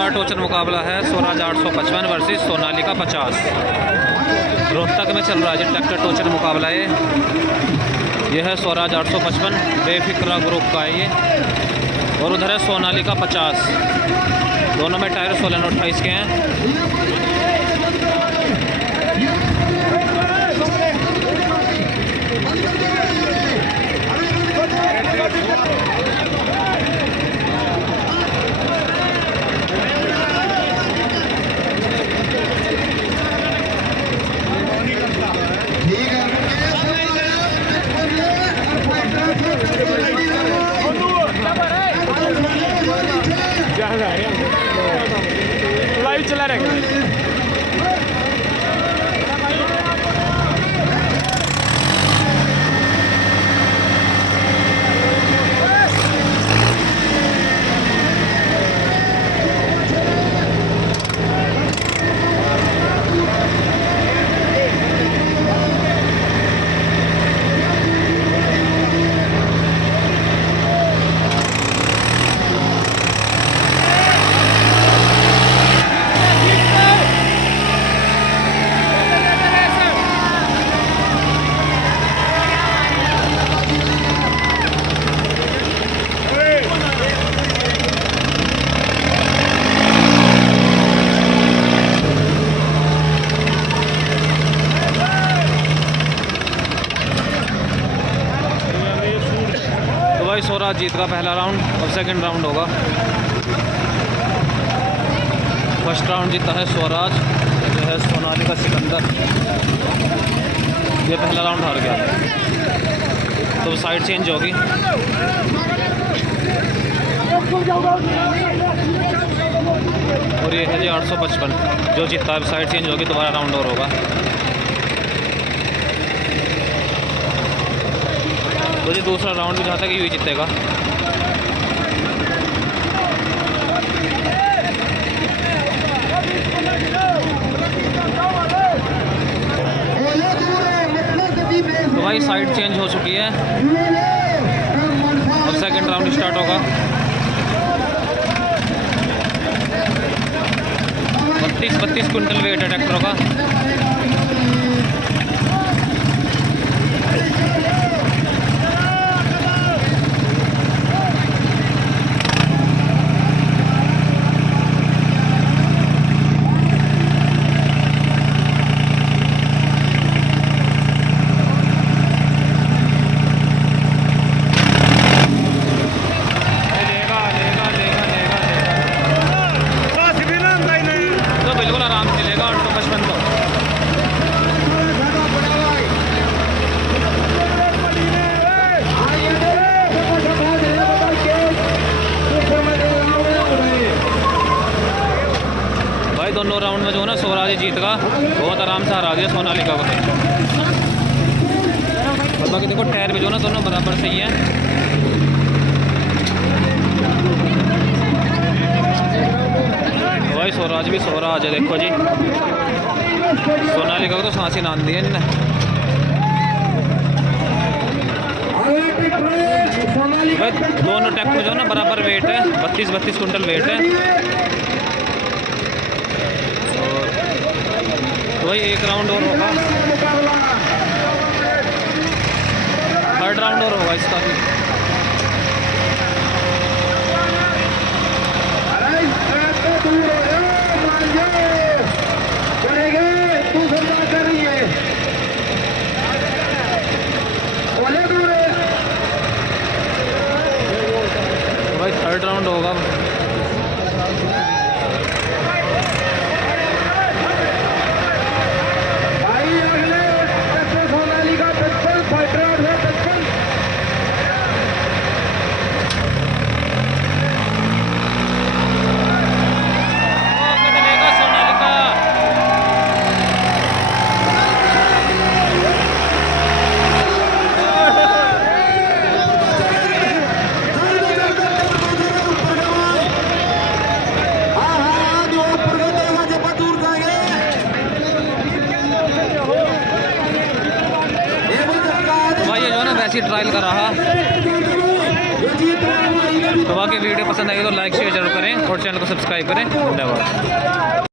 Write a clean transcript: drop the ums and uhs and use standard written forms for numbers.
का टोचन मुकाबला है स्वराज 855 वर्सेस सोनालिका 50। रोहतक में चल रहा है जी ट्रैक्टर टोचन मुकाबला है। यह है स्वराज 855 बेफिक्रा ग्रुप का है ये, और उधर है सोनालिका 50। दोनों में टायर 1628 के हैं। लाइव चला रहेगा। स्वराज जीत का पहला राउंड और सेकंड राउंड होगा। फर्स्ट राउंड जीता है स्वराज, जो है सोनालिका सिकंदर। ये पहला राउंड हार गया, तो साइड चेंज होगी। और ये है जी 855 जो जीता है, साइड चेंज होगी, दोबारा राउंड और होगा। तो जी दूसरा राउंड भी जहाँ तक यही जीतेगा। तो भाई साइड चेंज हो चुकी है और सेकंड राउंड स्टार्ट होगा। 32 क्विंटल वेट है ट्रैक्टरों का। दोनों राउंड में जो है ना स्वराज जीत का बहुत आराम से हरा दिया सोनालिका को। और बाकी देखो टायर भी जो है ना दोनों बराबर सही है। भाई स्वराज भी स्वराज है, देखो जी सोनालिका को तो सांसी नाम दिया इन्होंने। भाई दोनों ट्रैक्टर जो है ना बराबर वेट है, 32 क्विंटल वेट है। वही एक राउंड और होगा, थर्ड राउंड और होगा इसका भी। भाई थर्ड राउंड होगा। ऐसी ट्रायल कर रहा। तो बाकी वीडियो पसंद आई तो लाइक शेयर जरूर करें और चैनल को सब्सक्राइब करें। धन्यवाद।